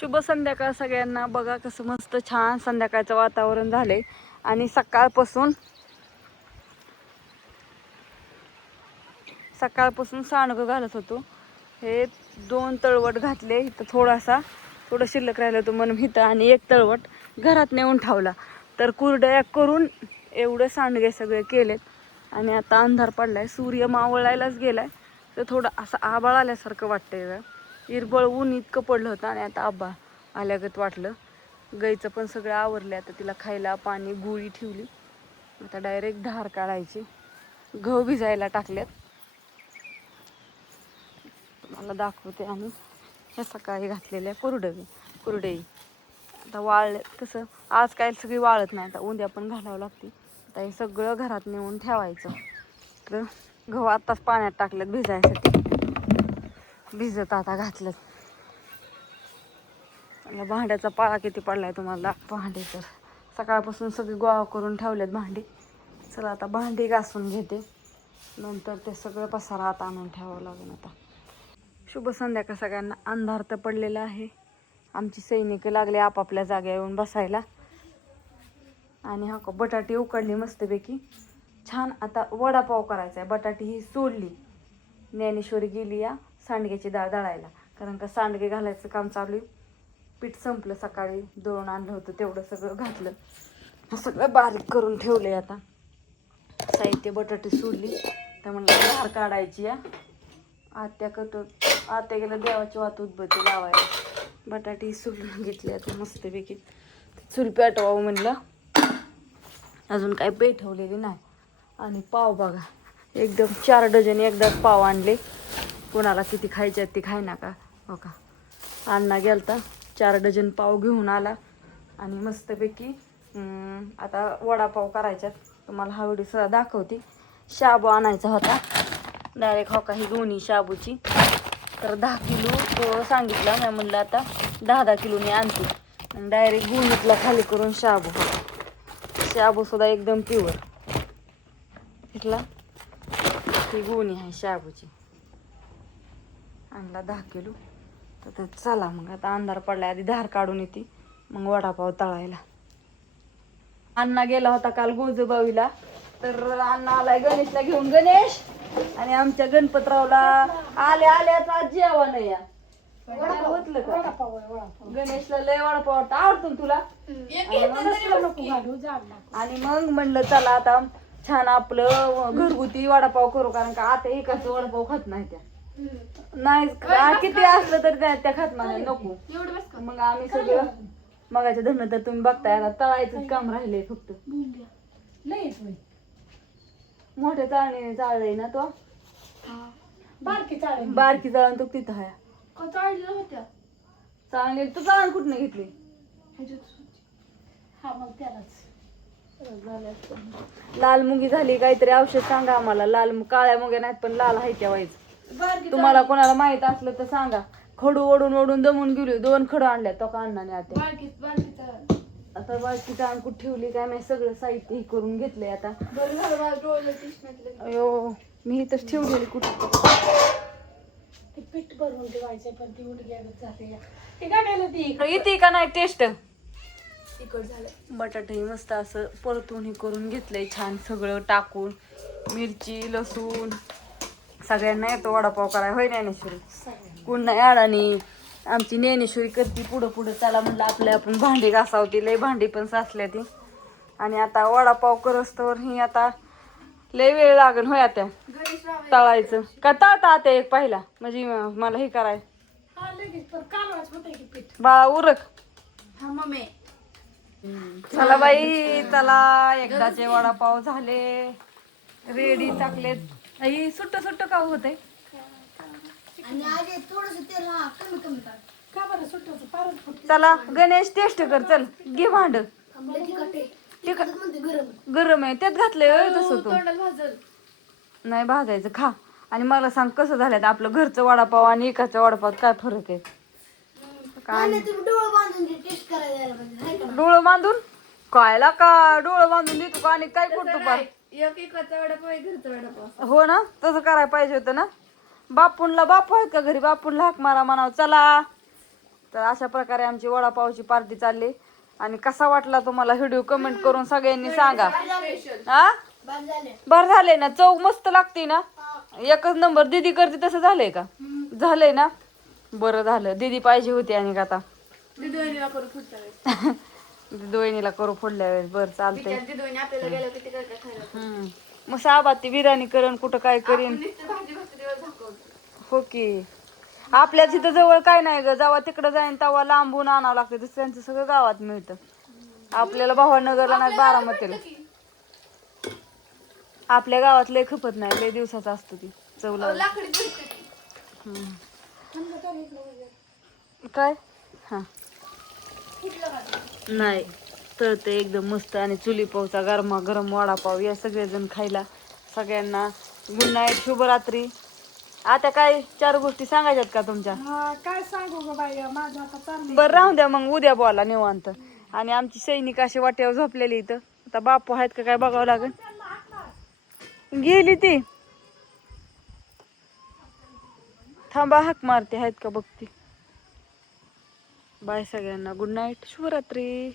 शुभ संध्याकाळ सगळ्यांना. बघा कसं मस्त छान संध्याकाळचं वातावरण झालंय आणि सकाळपासून सांडगं घालत होतो. हे 2 तळवट घातले. इथं थोडं शिल्लक राहिलं होतं म्हणून इथं, आणि 1 तळवट घरात नेऊन ठेवला. तर कुरडया करून एवढे सांडगे सगळे केलेत. आणि आता अंधार पडलाय, सूर्य मावळायलाच गेलाय. तर थोडं असं आभाळ आल्यासारखं वाटतंय. इरबळ ऊन इतकं पडलं होतं आणि आता आभाळ आल्यागत वाटलं. गाईचं पण सगळं आवरलं. आता तिला खायला पाणी गुळी ठेवली. आता डायरेक्ट धार काढायची. गहू भिजायला टाकल्यात, मला दाखवते. आणि हे सकाळी घातलेल्या कुरडई आता वाळले. कसं आज काय सगळी वाळत नाही, आता उद्या पण घालावं लागते. आता हे सगळं घरात नेऊन ठेवायचं. तर गहू आत्ताच पाण्यात टाकलेत भिजायसाठी, भिजत आता घातलं. भांड्याचा पाळा किती पडलाय तुम्हाला भांडे. तर सकाळपासून सगळी गोळा करून ठेवलेत भांडी. चला आता भांडी घासून घेते, नंतर ते सगळं पसारा आता आणून ठेवावं लागेल. आता शुभ संध्याकाळ सगळ्यांना. अंधार तर पडलेला आहे. आमची सैनिक लागले आपापल्या जाग्या येऊन बसायला. आणि हा का बटाटी उकडली मस्तपैकी छान. आता वडापाव करायचा आहे. बटाटी ही सोडली, ज्ञानेश्वरी गेली या सांडग्याची डाळ दळायला, कारण का सांडगे घालायचं काम चालू आहे. पीठ संपलं, सकाळी दळून आणलं होतं तेवढं सगळं घातलं. सगळं बारीक करून ठेवलंय. आता साहित्य बटाटी सोडली तर म्हणलं धार काढायची या. आत्या गेलं देवाची वात उदबत्ती लावायला. बटाटी सोडून घेतली आता मस्तपैकी. चूल पेटवावं म्हणलं, अजून काही पेटवलेली नाही. आणि पाव बघा, एकदम 4 डझन एकदाच पाव आणले. कोणाला किती खायचे आहेत ते खाय ना का. हो का, अण्णा गेलता 4 डझन पाव घेऊन आला. आणि मस्तपैकी आता वडापाव करायच्यात. तुम्हाला हा व्हिडिओ सुद्धा दाखवते. शाबू आणायचा होता डायरेक्ट. हो का, ही दोन्ही शाबूची तर 10 किलो सांगितलं. मी म्हणलं आता 10 किलोने आणते. आणि डायरेक्ट गुणीतला खाली करून शाबू सुद्धा एकदम प्युअर घेतला. ही गुणी आहे शाबूची, आणला 10 किलो. तर चला मग आता अंधार पडलाय, आधी धार काढून येते मग वडापाव तळायला. अण्णा गेला होता काल गोजूबाईला, तर अण्णा आलाय गणेशला घेऊन. गणेश आणि आमच्या गणपतरावला आल्याच आज जेवण या होतलं का. गणेशला लय वडापाव आवडतो तुला. आणि मग म्हणलं चला आता छान आपलं घरगुती वडापाव करू, कारण का आता एकाच वडापाव खात नाही त्या. नाही किती असलं तर त्या खात नाही, नको. मग आम्ही सगळं मगाच्या धरणं तर तुम्ही बघताय. आता तळायचंच काम राहिले फक्त. मोठ्या चाळणीने चाळलंय ना तो. बारकी चाळण तो तिथं आहे. चाळणी तू चाळण कुठनं घेतली. लाल मुंगी झाली काहीतरी औषध सांगा आम्हाला. लाल काळ्या मुंग्या नाहीत पण लाल आहे त्या वाईच. तुम्हाला कोणाला माहित असलं तर सांगा. खडू ओढून दमून गेली. 2 खडू आणल्या तो का अण्णाने. आता बारकी चाळण कुठे ठेवली काय माहिती. सगळं साहित्य हे करून घेतलंय आता. अयो मी इथंच ठेवलेली कुठं. पीठ भरून ठेवायचं पण ती येते का नाही टेस्ट. बटाटे मस्त असं परतून हे करून घेतलंय छान. सगळं टाकून मिरची लसूण. सगळ्यांना येतो वडापाव करायला, होय ज्ञानेश्वरी. कोण नाही अडाणी. आमची ज्ञानेश्वरी करती पुढं. त्याला म्हणलं आपल्या आपण भांडी घासावती. लय भांडी पण साचल्या ती. आणि आता वडापाव करस्तवर ही आता लय वेळ लागेल, होय आता तळायचं का. तळता आता एक पाहिला म्हणजे मला हे कराय. बाळा उरक. चला बाई, चला एकदाचे वडापाव झाले रेडी. टाकलेत सुट्ट का होतंय. चला गणेश टेस्ट कर. चल घे भांड. गरम आहे त्यात घातलंय तसं. तू नाही भाजायचं, खा. आणि मला सांग कसं झालं आपलं घरचं वडापाव आणि एकाचा वडापाव काय फरक आहे. डोळं बांधून कायला का डोळं बांधून देतो का. आणि काय करतो पार. हो ना, तसं करायला पाहिजे होतं ना. बापूंला बापू आहेत का घरी. बापूंला हाक मारा म्हणावं चला. तर अशा प्रकारे आमची वडापावची पार्टी चालली. आणि कसा वाटला तुम्हाला व्हिडिओ कमेंट करून सगळ्यांनी सांगा. हा बरं झाले ना, चव मस्त लागते ना, एकच नंबर. दीदी करते तसं झालंय का? झालंय ना, बरं झालं. दीदी पाहिजे होती आणि का आता दोयनीला करू पुढल्या वेळेस. बरं चालतंय. मग साबा ती बिर्याणी करण कुठं काय करीन. हो की, आपल्या तिथं जवळ काय नाही ग. जेव्हा तिकडं जाईन तेव्हा लांबून आणावं लागतं. दुसऱ्यांचं सगळं गावात मिळतं. आपल्याला भावानगरला नाही, बारामतीला. आपल्या गावात लय खपत नाही, लय दिवसाचा असतो ती चवला. काय हा नाही तर ते एकदम मस्त. आणि चुली पावचा गरमा गरम वडापाव या सगळेजण खायला. सगळ्यांना गुड नाईट, शुभरात्री. आता काय 4 गोष्टी सांगायच्यात का तुमच्या? काय सांगू ग बाई, माझं आता चाललंय. बरं राहू द्या मग, उद्या बोला निवांत. आणि आमची सैनिक अशी वाट्यावर झोपलेली इथं. आता बापू आहेत का काय बघावं लागेल. गेली ती, थांबा हाक मारते आहेत का बघते. बाय सगळ्यांना, गुड नाईट, शुभरात्री.